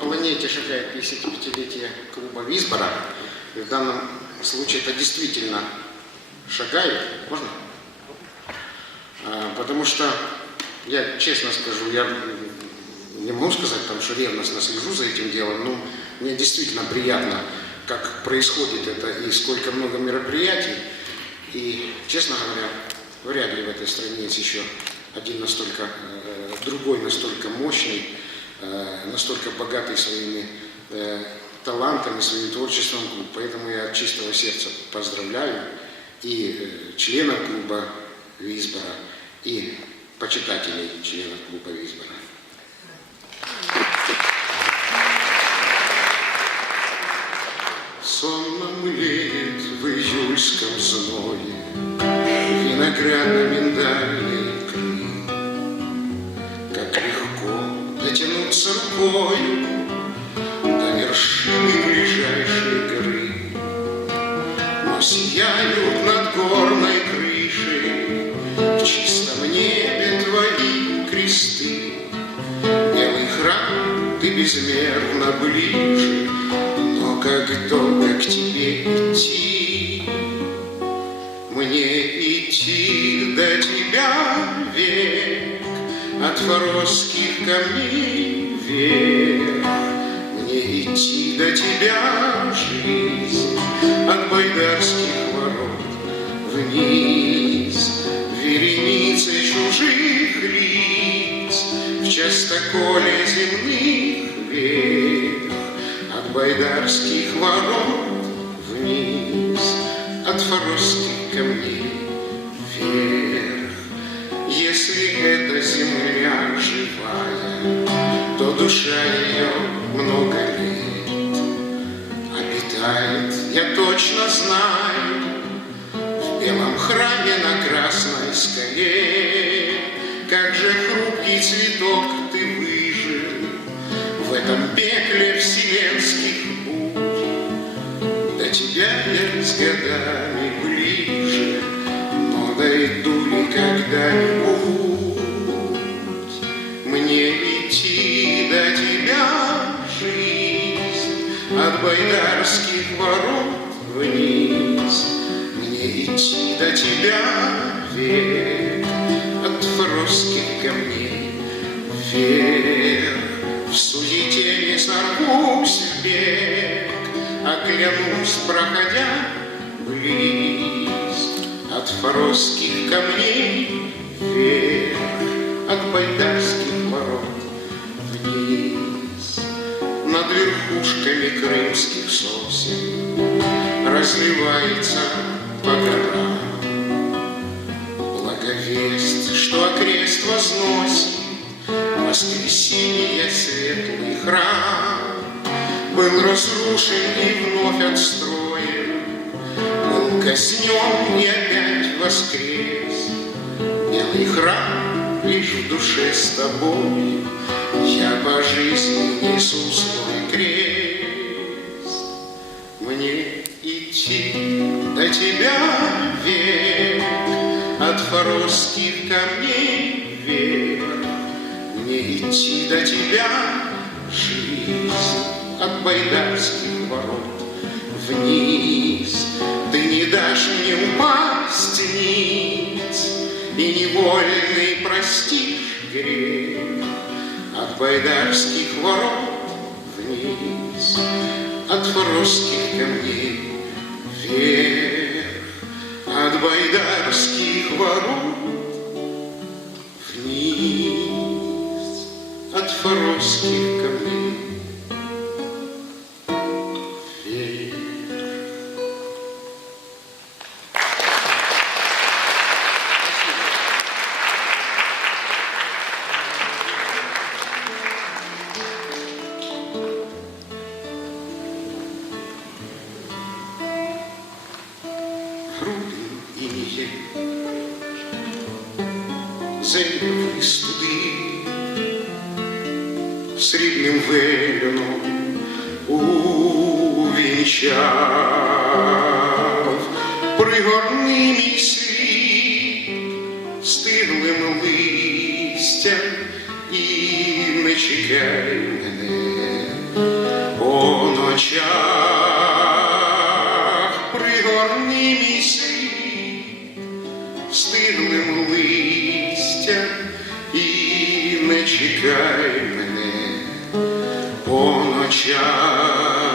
планете шагает 55-летие клуба Висбора. И в данном случае это действительно шагает. Можно? А, Потому что, я честно скажу, я не могу сказать, там, что ревностно слежу за этим делом, но мне действительно приятно, как происходит это и сколько много мероприятий. И, честно говоря, вряд ли в этой стране есть еще один настолько, э, другой настолько мощный, настолько богатый своими э, талантами, своим творчеством клуб. Поэтому я от чистого сердца поздравляю и э, членов клуба Висбора, и почитателей членов клуба Висбора. Сонно млеет в июльском зное Виноградно-миндальные рукою До вершины ближайшей горы. Но сияют над горной крышей В чистом небе твои кресты. Белый храм, ты безмерно ближе, но как долго к тебе идти? Мне идти до тебя век, от форосских камней вверх. Мне идти до тебя жизнь, от байдарских ворот вниз, вереницей чужих лиц, в частоколе земных век, от байдарских ворот вниз, от форосских камней вверх. Если эта земля живая, душа ее много лет обитает, я точно знаю, в белом храме на красной скале. Как же хрупкий цветок ты выжил в этом пекле вселенских бурь. До тебя я с годами от байдарских ворот вниз. Мне идти до тебя век от форосских камней вверх. В суете не сорвусь бег, а клянусь, проходя близ от форосских камней вверх, верхушками крымских сосен разливается по горам. Благовест, что окрест возносит Воскресенье светлый храм Был разрушен и вновь отстроен Был казнен и опять воскрес. Белый храм лишь в душе с тобой Я по жизни несу свой крест Мне идти. До тебя век От форосских камней вверх Мне идти до тебя жизнь От байдарских ворот вниз. Ты не дашь мне упасть ниц И невольный простишь грех. От байдарских ворот вниз От форосских камней вверх От байдарских ворот вниз От форосских камней ініє, землю студи, срібним велюном увінчав, пригорни мій світ стиглим листям і не чекай мене. по ночах пригорни мій світ чекай мене по ночах,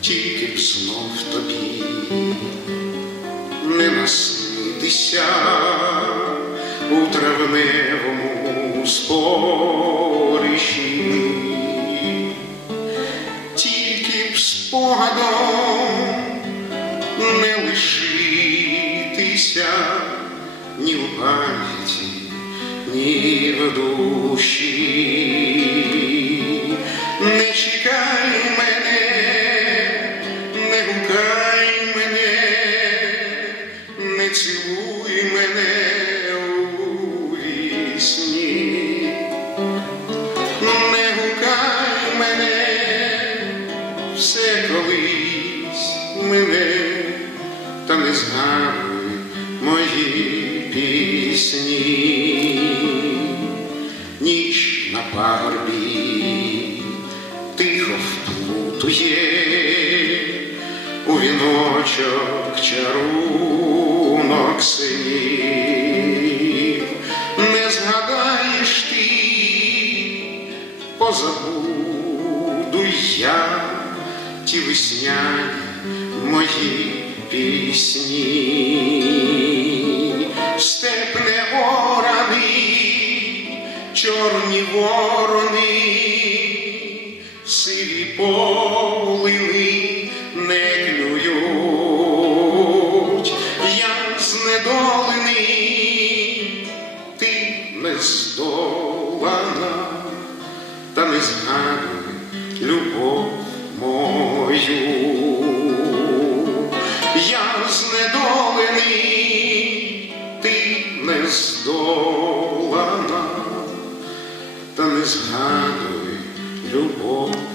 тільки б знов тобі не наснитися у травневому спорищі, тільки б спогадом не лишитися ні в пам'яті, ні душі. Не чекай мене, не гукай мене, не цілуй мене у вісні, не гукай мене, все колись мене, та не згадуй мої Вплутує у віночок чарунок синів, не згадаєш ти, позабуду я ті весняні мої пісні, степ не ораний, чорні ворони, згадуй любов